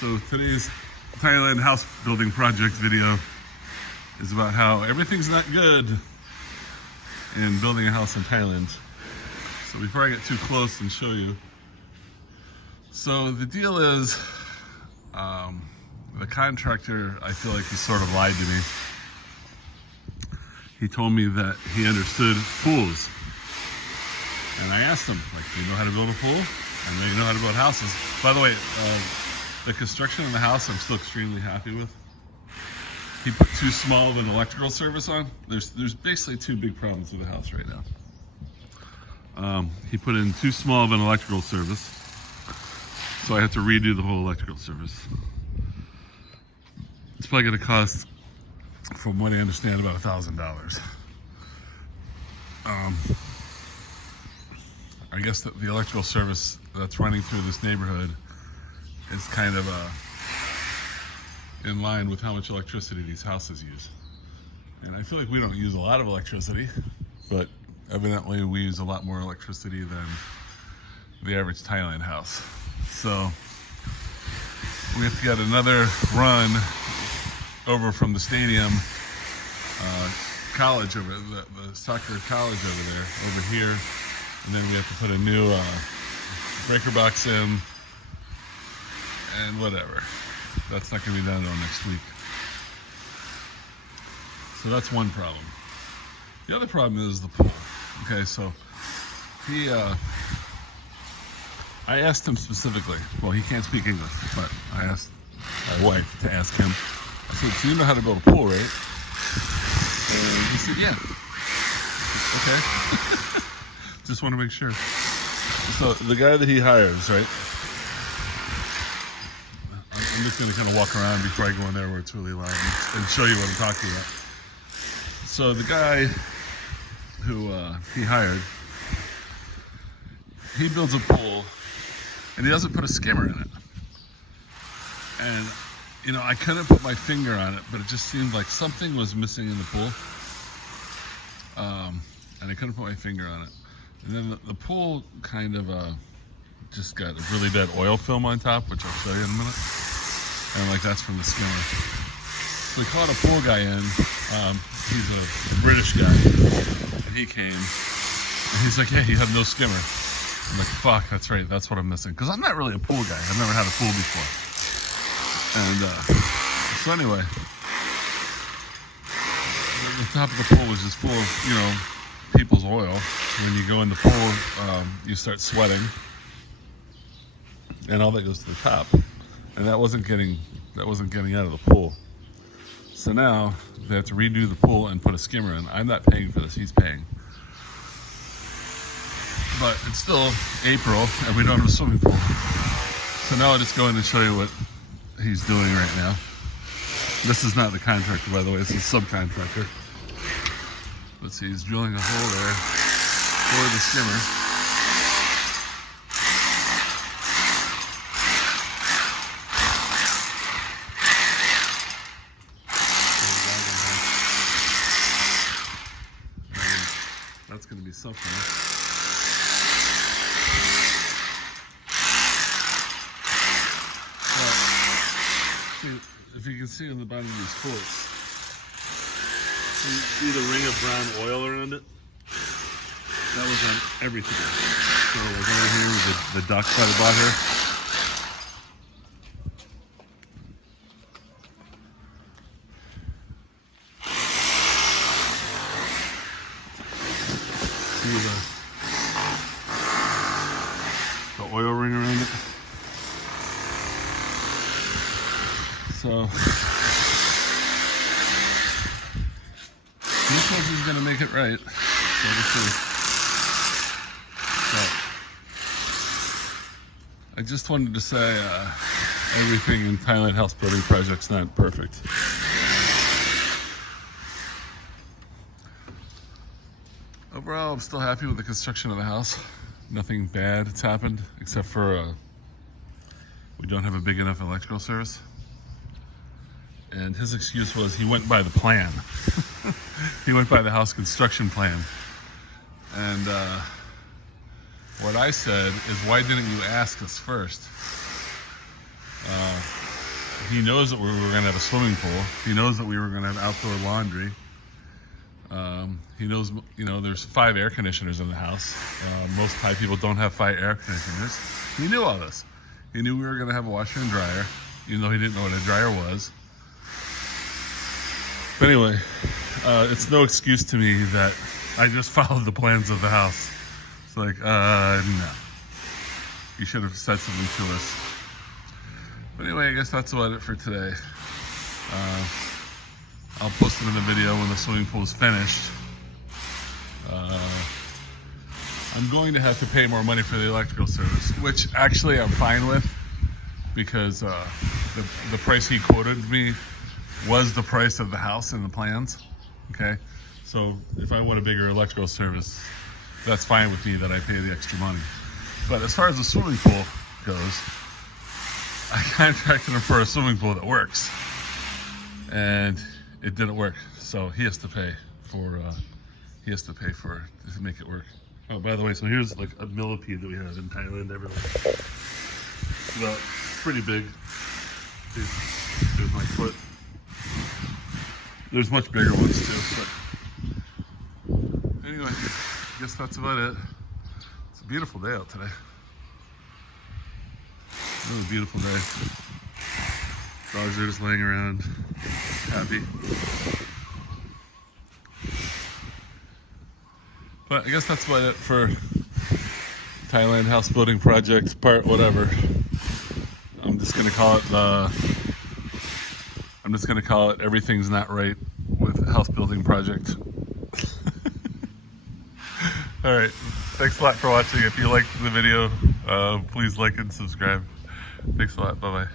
So today's Thailand House Building Project video is about how everything's not good in building a house in Thailand. So before I get too close and show you, so the deal is, the contractor, I feel like he sort of lied to me. He told me that he understood pools. And I asked him, like, do you know how to build a pool? I know you know how to build houses. By the way, the construction of the house I'm still extremely happy with. He put too small of an electrical service on. There's basically two big problems with the house right now. He put in too small of an electrical service, so I have to redo the whole electrical service. It's probably going to cost, from what I understand, about $1,000. I guess that the electrical service that's running through this neighborhood is kind of in line with how much electricity these houses use. And I feel like we don't use a lot of electricity, but evidently we use a lot more electricity than the average Thailand house. So we have to get another run over from the stadium, college over the soccer college over there, over here, and then we have to put a new breaker box in, and whatever. That's not going to be done until next week. So that's one problem. The other problem is the pool. Okay, so he, I asked him specifically. Well, he can't speak English, but I asked my wife to ask him. I said, so you know how to build a pool, right? And he said, yeah. Okay. Just want to make sure. So the guy that he hires, right? I'm just going to kind of walk around before I go in there where it's really loud and show you what I'm talking about. So the guy who he hired, he builds a pool and he doesn't put a skimmer in it. And you know, I couldn't put my finger on it, but it just seemed like something was missing in the pool. And I couldn't put my finger on it. And then the pool kind of just got a really bad oil film on top, which I'll show you in a minute. And like that's from the skimmer. So we called a pool guy in. He's a British guy. And he came. And he's like, hey, you have no skimmer. I'm like, fuck, that's right. That's what I'm missing. Because I'm not really a pool guy. I've never had a pool before. And so anyway, the top of the pool was just full of, you know, people's oil. When you go in the pool, you start sweating, and all that goes to the top. And that wasn't getting out of the pool. So now they have to redo the pool and put a skimmer in. I'm not paying for this; he's paying. But it's still April, and we don't have a swimming pool. So now I'll just go in and show you what he's doing right now. This is not the contractor, by the way. This is a subcontractor. Let's see, he's drilling a hole there for the skimmer. That's going to be something. If you can see on the bottom of these forks, you see the ring of brown oil around it? That was on everything. So it was over here with the ducts that I bought here. See the oil ring around it? So he says he's going to make it right. So we'll see. But I just wanted to say everything in Thailand House Building Project's not perfect. Overall, I'm still happy with the construction of the house. Nothing bad has happened, except for we don't have a big enough electrical service. And his excuse was he went by the plan. He went by the house construction plan. And what I said is, why didn't you ask us first? He knows that we were going to have a swimming pool. He knows that we were going to have outdoor laundry. He knows, there's 5 air conditioners in the house. Most Thai people don't have 5 air conditioners. He knew all this. He knew we were going to have a washer and dryer, even though he didn't know what a dryer was. But anyway, it's no excuse to me that I just followed the plans of the house. It's like, no. You should have said something to us. But anyway, I guess that's about it for today. I'll post it in the video when the swimming pool is finished. I'm going to have to pay more money for the electrical service, which actually I'm fine with, because the price he quoted me was the price of the house in the plans. Okay, so if I want a bigger electrical service, that's fine with me that I pay the extra money. But as far as the swimming pool goes, I contracted him for a swimming pool that works, and it didn't work, so he has to pay for to make it work. Oh, by the way, so here's like a millipede that we have in Thailand everywhere. It's about pretty big. There's my foot. There's much bigger ones too. But anyway, I guess that's about it. It's a beautiful day out today. Really beautiful day. Dogs are just laying around, happy. But I guess that's about it for Thailand House Building Project part whatever. I'm just gonna call it Everything's Not Right with House Building Project. Alright, thanks a lot for watching. If you liked the video, please like and subscribe. Thanks a lot, bye bye.